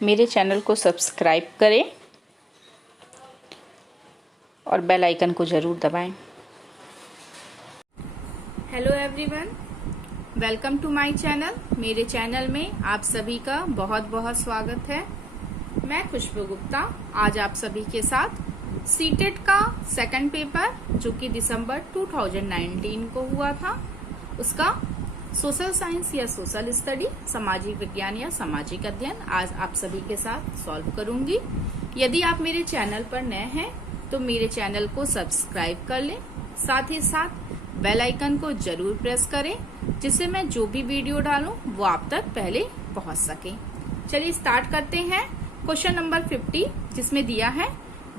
मेरे चैनल को सब्सक्राइब करें और बेल आइकन को ज़रूर दबाएं। Hello everyone, welcome to my channel. मेरे चैनल में आप सभी का बहुत बहुत स्वागत है। मैं खुशबू गुप्ता आज आप सभी के साथ सीटेट का सेकंड पेपर जो कि दिसंबर 2019 को हुआ था, उसका सोशल साइंस या सोशल स्टडी, सामाजिक विज्ञान या सामाजिक अध्ययन आज आप सभी के साथ सॉल्व करूंगी। यदि आप मेरे चैनल पर नए हैं तो मेरे चैनल को सब्सक्राइब कर लें, साथ ही साथ बेल आइकन को जरूर प्रेस करें जिससे मैं जो भी वीडियो डालूं वो आप तक पहले पहुंच सके। चलिए स्टार्ट करते हैं। क्वेश्चन नंबर 50 जिसमें दिया है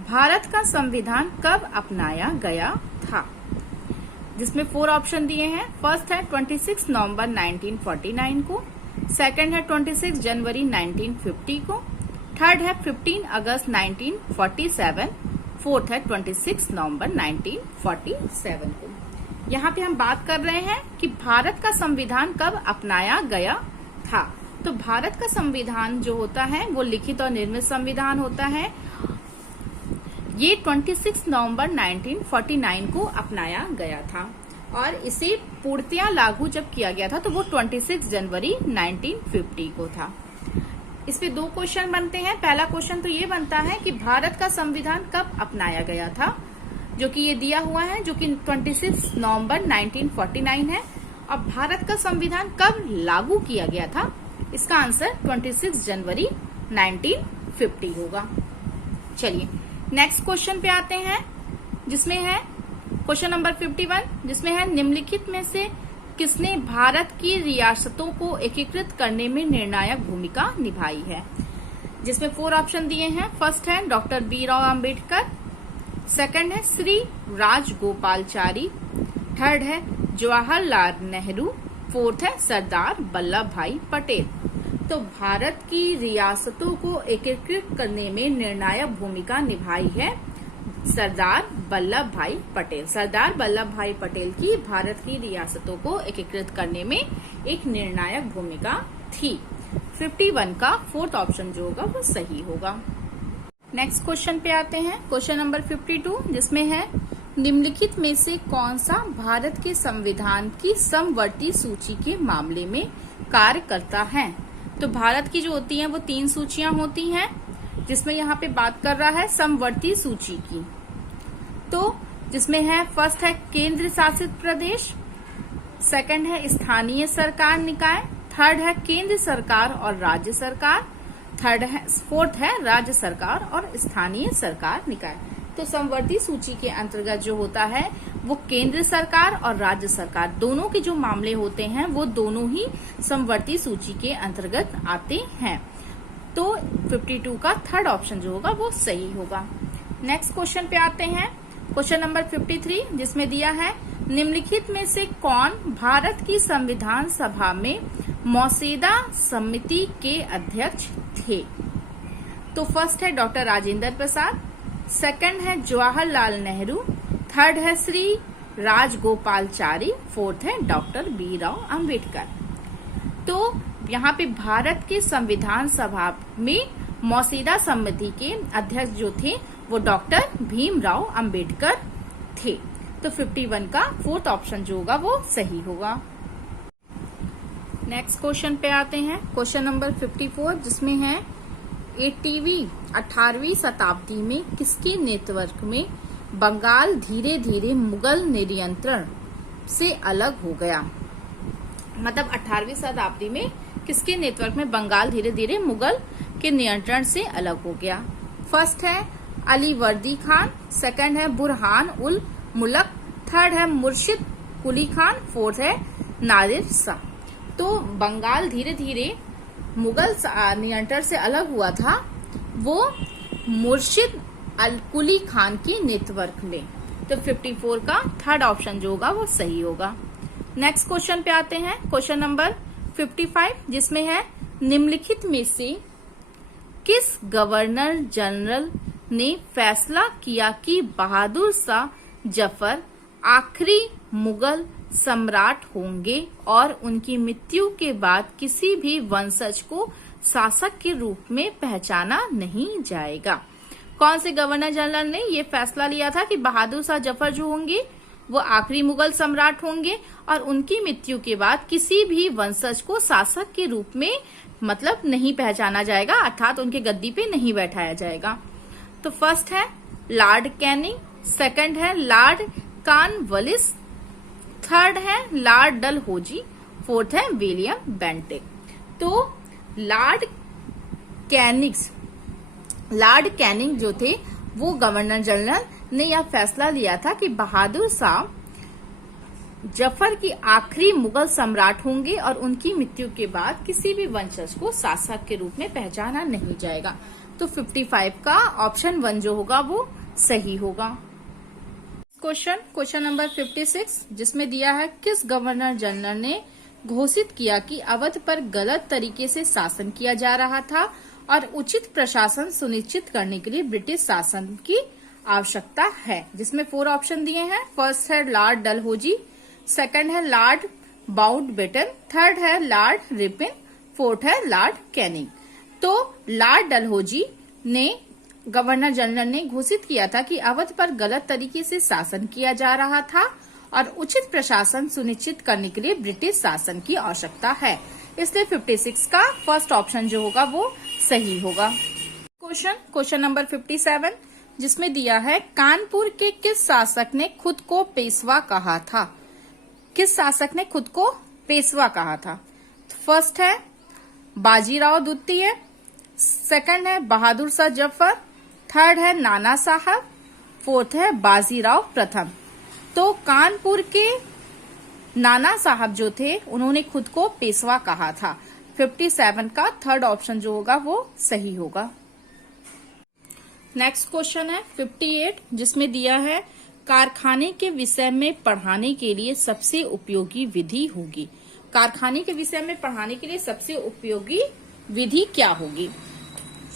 भारत का संविधान कब अपनाया गया था, जिसमें 4 ऑप्शन दिए हैं। फर्स्ट है 26 नवंबर 1949 को, सेकंड है 26 जनवरी 1950 को, थर्ड है 15 अगस्त 1947, फोर्थ है 26 नवंबर 1947 को। यहाँ पे हम बात कर रहे हैं कि भारत का संविधान कब अपनाया गया था। तो भारत का संविधान जो होता है वो लिखित और निर्मित संविधान होता है। ये 26 नवंबर 1949 को अपनाया गया था और इसे पूर्णतया लागू जब किया गया था तो वो 26 जनवरी 1950 को था। इस पे 2 क्वेश्चन बनते हैं। पहला क्वेश्चन तो ये बनता है कि भारत का संविधान कब अपनाया गया था, जो कि ये दिया हुआ है, जो कि 26 नवंबर 1949 है। और भारत का संविधान कब लागू किया गया था, इसका आंसर 26 जनवरी 1950 होगा। चलिए नेक्स्ट क्वेश्चन पे आते हैं, जिसमें है क्वेश्चन नंबर 51, जिसमें है निम्नलिखित में से किसने भारत की रियासतों को एकीकृत करने में निर्णायक भूमिका निभाई है, जिसमें 4 ऑप्शन दिए हैं। फर्स्ट है डॉक्टर भीमराव अंबेडकर, सेकंड है श्री राजगोपालाचारी, थर्ड है जवाहरलाल नेहरू, फोर्थ है सरदार वल्लभ भाई पटेल। तो भारत की रियासतों को एकीकृत करने में निर्णायक भूमिका निभाई है सरदार वल्लभ भाई पटेल। सरदार वल्लभ भाई पटेल की भारत की रियासतों को एकीकृत करने में एक निर्णायक भूमिका थी। 51 का 4th ऑप्शन जो होगा वो सही होगा। नेक्स्ट क्वेश्चन पे आते हैं। क्वेश्चन नंबर 52 जिसमें है निम्नलिखित में से कौन सा भारत के संविधान की समवर्ती सूची के मामले में कार्य करता है। तो भारत की जो होती है वो 3 सूचियां होती हैं, जिसमें यहाँ पे बात कर रहा है समवर्ती सूची की। तो जिसमें है फर्स्ट है केंद्र शासित प्रदेश, सेकंड है स्थानीय सरकार निकाय, थर्ड है केंद्र सरकार और राज्य सरकार, फोर्थ है राज्य सरकार और स्थानीय सरकार निकाय। तो समवर्ती सूची के अंतर्गत जो होता है वो केंद्र सरकार और राज्य सरकार दोनों के जो मामले होते हैं वो दोनों ही समवर्ती सूची के अंतर्गत आते हैं। तो 52 का 3rd ऑप्शन जो होगा वो सही होगा। नेक्स्ट क्वेश्चन पे आते हैं। क्वेश्चन नंबर 53 जिसमें दिया है निम्नलिखित में से कौन भारत की संविधान सभा में मौजूदा समिति के अध्यक्ष थे। तो फर्स्ट है डॉक्टर राजेंद्र प्रसाद, सेकंड है जवाहरलाल नेहरू, थर्ड है श्री राजगोपालाचारी, फोर्थ है डॉक्टर भीमराव अंबेडकर। तो यहाँ पे भारत के संविधान सभा में मौजूदा समिति के अध्यक्ष जो थे वो डॉक्टर भीमराव अंबेडकर थे। तो 51 का 4th ऑप्शन जो होगा वो सही होगा। नेक्स्ट क्वेश्चन पे आते हैं। क्वेश्चन नंबर 54 जिसमें है 18वीं शताब्दी में किसके नेतृत्व में बंगाल धीरे धीरे मुगल नियंत्रण से अलग हो गया। मतलब 18वीं शताब्दी में किसके नेतृत्व में बंगाल धीरे धीरे मुगल के नियंत्रण से अलग हो गया। फर्स्ट है अली वर्दी खान, सेकंड है बुरहान उल मुल्क, थर्ड है मुर्शिद कुली खान, फोर्थ है नादिर शाह। तो बंगाल धीरे धीरे मुगल नियंत्रण से अलग हुआ था वो मुर्शिद अल कुली खान के नेतृत्व में। तो 54 का 3rd ऑप्शन जो होगा वो सही होगा। नेक्स्ट क्वेश्चन पे आते हैं। क्वेश्चन नंबर 55 जिसमें है निम्नलिखित में से किस गवर्नर जनरल ने फैसला किया कि बहादुर शाह जफर आखिरी मुगल सम्राट होंगे और उनकी मृत्यु के बाद किसी भी वंशज को शासक के रूप में पहचाना नहीं जाएगा। कौन से गवर्नर जनरल ने ये फैसला लिया था कि बहादुर शाह जफर जो होंगे वो आखिरी मुगल सम्राट होंगे और उनकी मृत्यु के बाद किसी भी वंशज को शासक के रूप में मतलब नहीं पहचाना जाएगा, अर्थात उनके गद्दी पे नहीं बैठाया जाएगा। तो फर्स्ट है लॉर्ड कैनिंग, सेकंड है लॉर्ड कॉर्नवालिस, थर्ड है लॉर्ड डलहौजी, फोर्थ है विलियम बेंटिक। तो लॉर्ड कैनिंग जो थे वो गवर्नर जनरल ने यह फैसला लिया था कि बहादुर शाह जफर की आखिरी मुगल सम्राट होंगे और उनकी मृत्यु के बाद किसी भी वंशज को शासक के रूप में पहचाना नहीं जाएगा। तो 55 का ऑप्शन 1 जो होगा वो सही होगा। क्वेश्चन नंबर 56 जिसमें दिया है किस गवर्नर जनरल ने घोषित किया कि अवध पर गलत तरीके से शासन किया जा रहा था और उचित प्रशासन सुनिश्चित करने के लिए ब्रिटिश शासन की आवश्यकता है। जिसमें 4 ऑप्शन दिए हैं। फर्स्ट है लॉर्ड डलहौजी, सेकंड है लॉर्ड माउंटबेटन, थर्ड है लॉर्ड रिपन, फोर्थ है लॉर्ड कैनिंग। तो लॉर्ड डलहौजी ने गवर्नर जनरल ने घोषित किया था कि अवध पर गलत तरीके से शासन किया जा रहा था और उचित प्रशासन सुनिश्चित करने के लिए ब्रिटिश शासन की आवश्यकता है। इसलिए 56 का फर्स्ट ऑप्शन जो होगा वो सही होगा। क्वेश्चन नंबर 57 जिसमें दिया है कानपुर के किस शासक ने खुद को पेशवा कहा था। किस शासक ने खुद को पेशवा कहा था। फर्स्ट है बाजीराव द्वितीय, सेकंड है बहादुर शाह जफर, थर्ड है नाना साहब, फोर्थ है बाजीराव प्रथम। तो कानपुर के नाना साहब जो थे उन्होंने खुद को पेशवा कहा था। 57 का थर्ड ऑप्शन जो होगा वो सही होगा। नेक्स्ट क्वेश्चन है 58 जिसमें दिया है कारखाने के विषय में पढ़ाने के लिए सबसे उपयोगी विधि होगी। कारखाने के विषय में पढ़ाने के लिए सबसे उपयोगी विधि क्या होगी।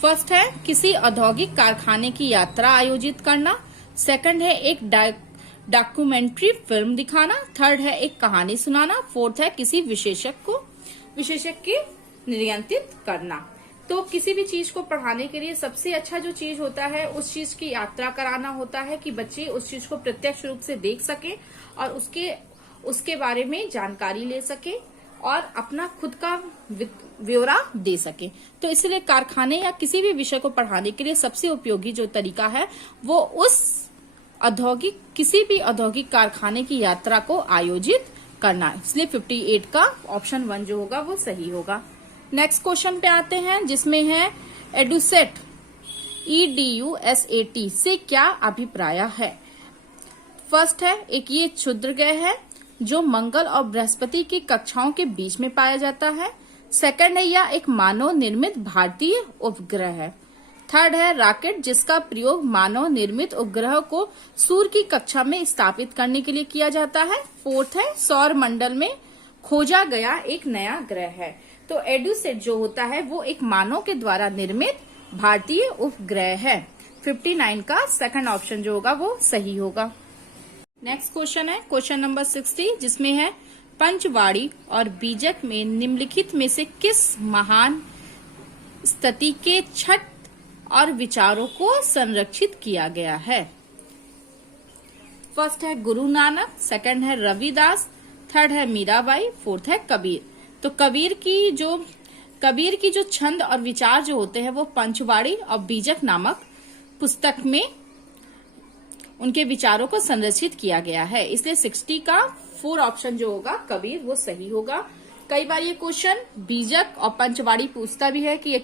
फर्स्ट है किसी औद्योगिक कारखाने की यात्रा आयोजित करना, सेकंड है एक डॉक्यूमेंट्री फिल्म दिखाना, थर्ड है एक कहानी सुनाना, फोर्थ है किसी विशेषज्ञ के नियंत्रित करना। तो किसी भी चीज को पढ़ाने के लिए सबसे अच्छा जो चीज होता है उस चीज की यात्रा कराना होता है कि बच्चे उस चीज को प्रत्यक्ष रूप से देख सके और उसके बारे में जानकारी ले सके और अपना खुद का ब्यौरा दे सके। तो इसलिए कारखाने या किसी भी विषय को पढ़ाने के लिए सबसे उपयोगी जो तरीका है वो किसी भी औद्योगिक कारखाने की यात्रा को आयोजित करना है। इसलिए 58 का ऑप्शन 1 जो होगा वो सही होगा। नेक्स्ट क्वेश्चन पे आते हैं जिसमें है एडुसेट EDUSAT से क्या अभिप्राय है। फर्स्ट है एक ये क्षुद्रग्रह है जो मंगल और बृहस्पति की कक्षाओं के बीच में पाया जाता है। सेकंड है यह एक मानव निर्मित भारतीय उपग्रह है। थर्ड है रॉकेट जिसका प्रयोग मानव निर्मित उपग्रह को सूर्य की कक्षा में स्थापित करने के लिए किया जाता है। फोर्थ है सौर मंडल में खोजा गया एक नया ग्रह है। तो एडुसेट जो होता है वो एक मानव के द्वारा निर्मित भारतीय उपग्रह है। 59 का सेकंड ऑप्शन जो होगा वो सही होगा। नेक्स्ट क्वेश्चन है क्वेश्चन नंबर 60 जिसमें है पंचवाड़ी और बीजक में निम्नलिखित में से किस महान स्थिति के छठ और विचारों को संरक्षित किया गया है। फर्स्ट है गुरु नानक, सेकंड है रविदास, थर्ड है मीराबाई, फोर्थ है कबीर। तो कबीर की जो छंद और विचार जो होते हैं वो पंचवाड़ी और बीजक नामक पुस्तक में उनके विचारों को संरक्षित किया गया है। इसलिए 60 का 4 ऑप्शन जो होगा कबीर वो सही होगा। कई बार ये क्वेश्चन बीजक और पंचवाड़ी पूछता भी है कि ये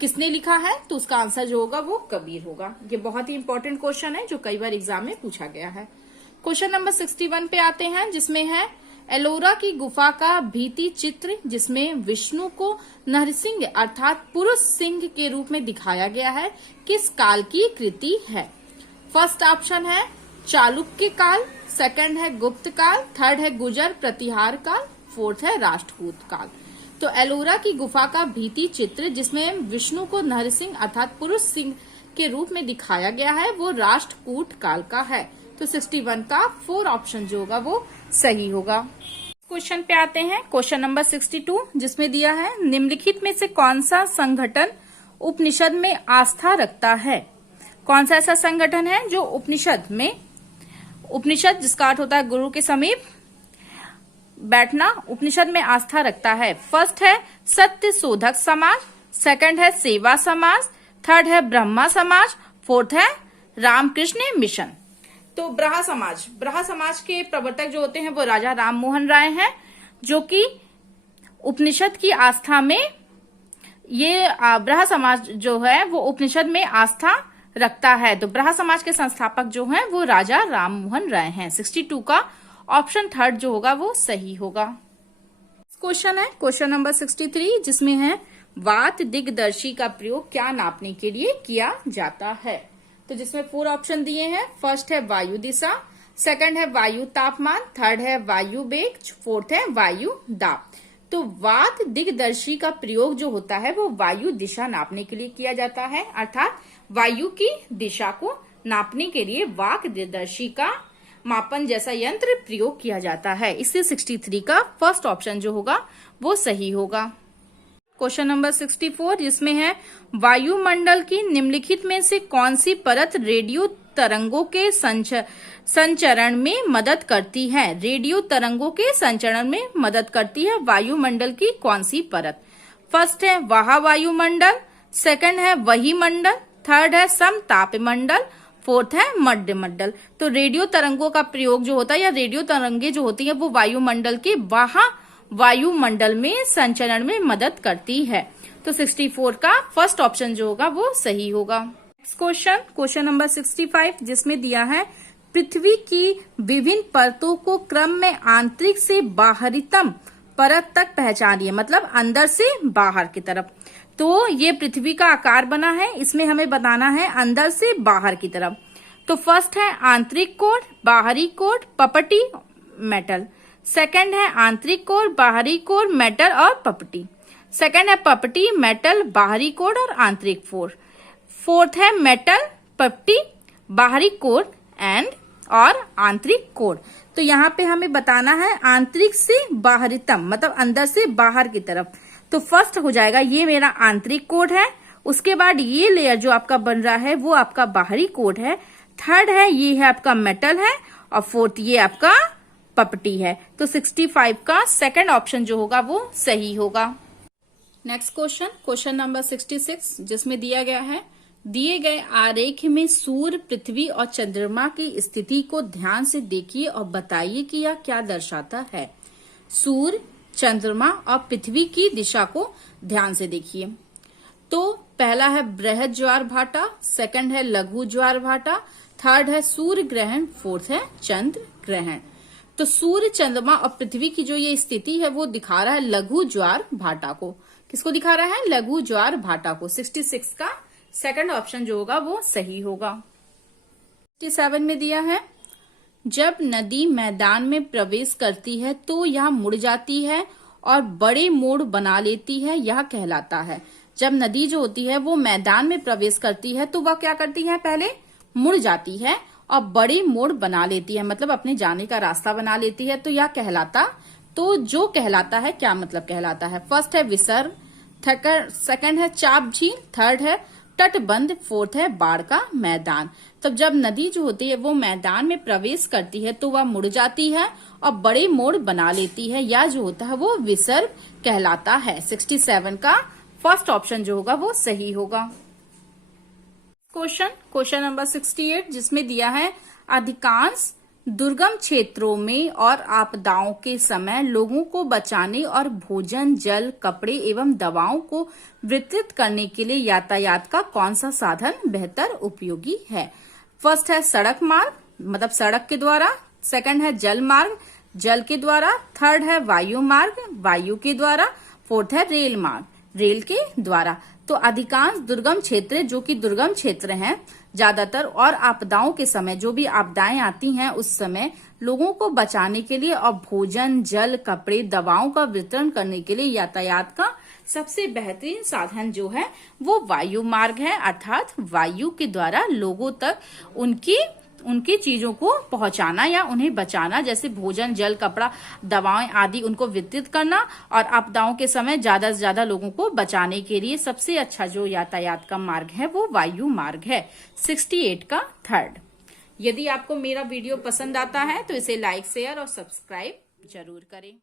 किसने लिखा है, तो उसका आंसर जो होगा वो कबीर होगा। ये बहुत ही इंपॉर्टेंट क्वेश्चन है जो कई बार एग्जाम में पूछा गया है। क्वेश्चन नंबर 61 पे आते हैं जिसमें है एलोरा की गुफा का भित्ति चित्र जिसमें विष्णु को नरसिंह अर्थात पुरुष सिंह के रूप में दिखाया गया है, किस काल की कृति है। फर्स्ट ऑप्शन है चालुक्य काल, सेकंड है गुप्त काल, थर्ड है गुर्जर प्रतिहार काल, फोर्थ है राष्ट्रकूट काल। तो एलोरा की गुफा का भित्ति चित्र जिसमें विष्णु को नरसिंह अर्थात पुरुष सिंह के रूप में दिखाया गया है वो राष्ट्रकूट काल का है। तो 61 का 4 ऑप्शन जो होगा वो सही होगा। क्वेश्चन पे आते हैं। क्वेश्चन नंबर 62 जिसमें दिया है निम्नलिखित में से कौन सा संगठन उपनिषद में आस्था रखता है। कौन सा ऐसा संगठन है जो उपनिषद जिसका अर्थ होता है गुरु के समीप बैठना, उपनिषद में आस्था रखता है। फर्स्ट है सत्य शोधक समाज, सेकंड है सेवा समाज, थर्ड है ब्रह्मा समाज, फोर्थ है रामकृष्ण मिशन। तो ब्रहा समाज के प्रवर्तक जो होते हैं वो राजा राम मोहन राय हैं, जो कि उपनिषद की आस्था में ये ब्रहा समाज जो है वो उपनिषद में आस्था रखता है। तो ब्रहा समाज के संस्थापक जो हैं वो राजा राम मोहन राय हैं। 62 का ऑप्शन थर्ड जो होगा वो सही होगा। क्वेश्चन है क्वेश्चन नंबर 63 जिसमें है वात दिग्दर्शी का प्रयोग क्या नापने के लिए किया जाता है। तो जिसमें 4 ऑप्शन दिए हैं। फर्स्ट है वायु दिशा, सेकंड है वायु तापमान, थर्ड है वायु वेग, फोर्थ है वायु दाब। तो वात दिग्दर्शी का प्रयोग जो होता है वो वायु दिशा नापने के लिए किया जाता है, अर्थात वायु की दिशा को नापने के लिए वाक दिग्दर्शी का मापन जैसा यंत्र प्रयोग किया जाता है। इससे 63 का फर्स्ट ऑप्शन जो होगा वो सही होगा। क्वेश्चन नंबर 64 जिसमें है वायुमंडल की निम्नलिखित में से कौन सी परत रेडियो तरंगों के संचरण में मदद करती है। रेडियो तरंगों के संचरण में मदद करती है वायुमंडल की कौन सी परत। फर्स्ट है वाह वायुमंडल, सेकंड है वही मंडल, थर्ड है समताप मंडल, फोर्थ है मध्य मंडल। तो रेडियो तरंगों का प्रयोग जो होता है या रेडियो तरंगे जो होती है वो वायुमंडल के वायुमंडल में संचरण में मदद करती है। तो 64 का फर्स्ट ऑप्शन जो होगा वो सही होगा। क्वेश्चन नंबर 65 जिसमें दिया है पृथ्वी की विभिन्न परतों को क्रम में आंतरिक से बाहरीतम परत तक पहचानिए, मतलब अंदर से बाहर की तरफ। तो ये पृथ्वी का आकार बना है, इसमें हमें बताना है अंदर से बाहर की तरफ। तो फर्स्ट है आंतरिक कोर, बाहरी कोर, पपटी, मेटल। सेकंड है आंतरिक कोर, बाहरी कोर, मेटल और पपटी। सेकंड है पपटी, मेटल, बाहरी कोर और आंतरिक कोर। फोर्थ है मेटल, पपटी, बाहरी कोर और आंतरिक कोर। तो यहाँ पे हमें बताना है आंतरिक से बाहरीतम, मतलब अंदर से बाहर की तरफ। तो फर्स्ट हो जाएगा ये मेरा आंतरिक कोर है, उसके बाद ये लेयर जो आपका बन रहा है वो आपका बाहरी कोर है, थर्ड है ये है आपका मेटल है और फोर्थ ये आपका पपटी है। तो 65 का सेकंड ऑप्शन जो होगा वो सही होगा। नेक्स्ट क्वेश्चन नंबर 66 जिसमें दिया गया है दिए गए आरेख में सूर्य, पृथ्वी और चंद्रमा की स्थिति को ध्यान से देखिए और बताइए कि यह क्या दर्शाता है। सूर्य, चंद्रमा और पृथ्वी की दिशा को ध्यान से देखिए। तो पहला है बृहद ज्वार भाटा, सेकंड है लघु ज्वार भाटा, थर्ड है सूर्य ग्रहण, फोर्थ है चंद्र ग्रहण। तो सूर्य, चंद्रमा और पृथ्वी की जो ये स्थिति है वो दिखा रहा है लघु ज्वार भाटा को। किसको दिखा रहा है? लघु ज्वार भाटा को। 66 का सेकंड ऑप्शन जो होगा वो सही होगा। 67 में दिया है जब नदी मैदान में प्रवेश करती है तो यह मुड़ जाती है और बड़े मोड़ बना लेती है, यह कहलाता है। जब नदी जो होती है वो मैदान में प्रवेश करती है तो वह क्या करती है? पहले मुड़ जाती है और बड़े मोड़ बना लेती है, मतलब अपने जाने का रास्ता बना लेती है। तो यह कहलाता, तो जो कहलाता है क्या मतलब कहलाता है? फर्स्ट है विसर्ग, सेकंड है चाप झील, थर्ड है तटबंध, फोर्थ है बाढ़ का मैदान। तब जब नदी जो होती है वो मैदान में प्रवेश करती है तो वह मुड़ जाती है और बड़े मोड़ बना लेती है, या जो होता है वो विसर्ग कहलाता है। 67 का फर्स्ट ऑप्शन जो होगा वो सही होगा। क्वेश्चन नंबर 68 जिसमें दिया है अधिकांश दुर्गम क्षेत्रों में और आपदाओं के समय लोगों को बचाने और भोजन, जल, कपड़े एवं दवाओं को वितरित करने के लिए यातायात का कौन सा साधन बेहतर उपयोगी है? फर्स्ट है सड़क मार्ग, मतलब सड़क के द्वारा, सेकंड है जल मार्ग, जल के द्वारा, थर्ड है वायु मार्ग, वायु के द्वारा, फोर्थ है रेल मार्ग, रेल के द्वारा। तो अधिकांश दुर्गम क्षेत्र जो कि दुर्गम क्षेत्र हैं ज्यादातर, और आपदाओं के समय जो भी आपदाएं आती हैं उस समय लोगों को बचाने के लिए और भोजन, जल, कपड़े, दवाओं का वितरण करने के लिए यातायात का सबसे बेहतरीन साधन जो है वो वायु मार्ग है, अर्थात वायु के द्वारा लोगों तक उनकी चीजों को पहुंचाना या उन्हें बचाना, जैसे भोजन, जल, कपड़ा, दवाएं आदि उनको वितरित करना। और आपदाओं के समय ज्यादा से ज्यादा लोगों को बचाने के लिए सबसे अच्छा जो यातायात का मार्ग है वो वायु मार्ग है। 68 का थर्ड। यदि आपको मेरा वीडियो पसंद आता है तो इसे लाइक, शेयर और सब्सक्राइब जरूर करें।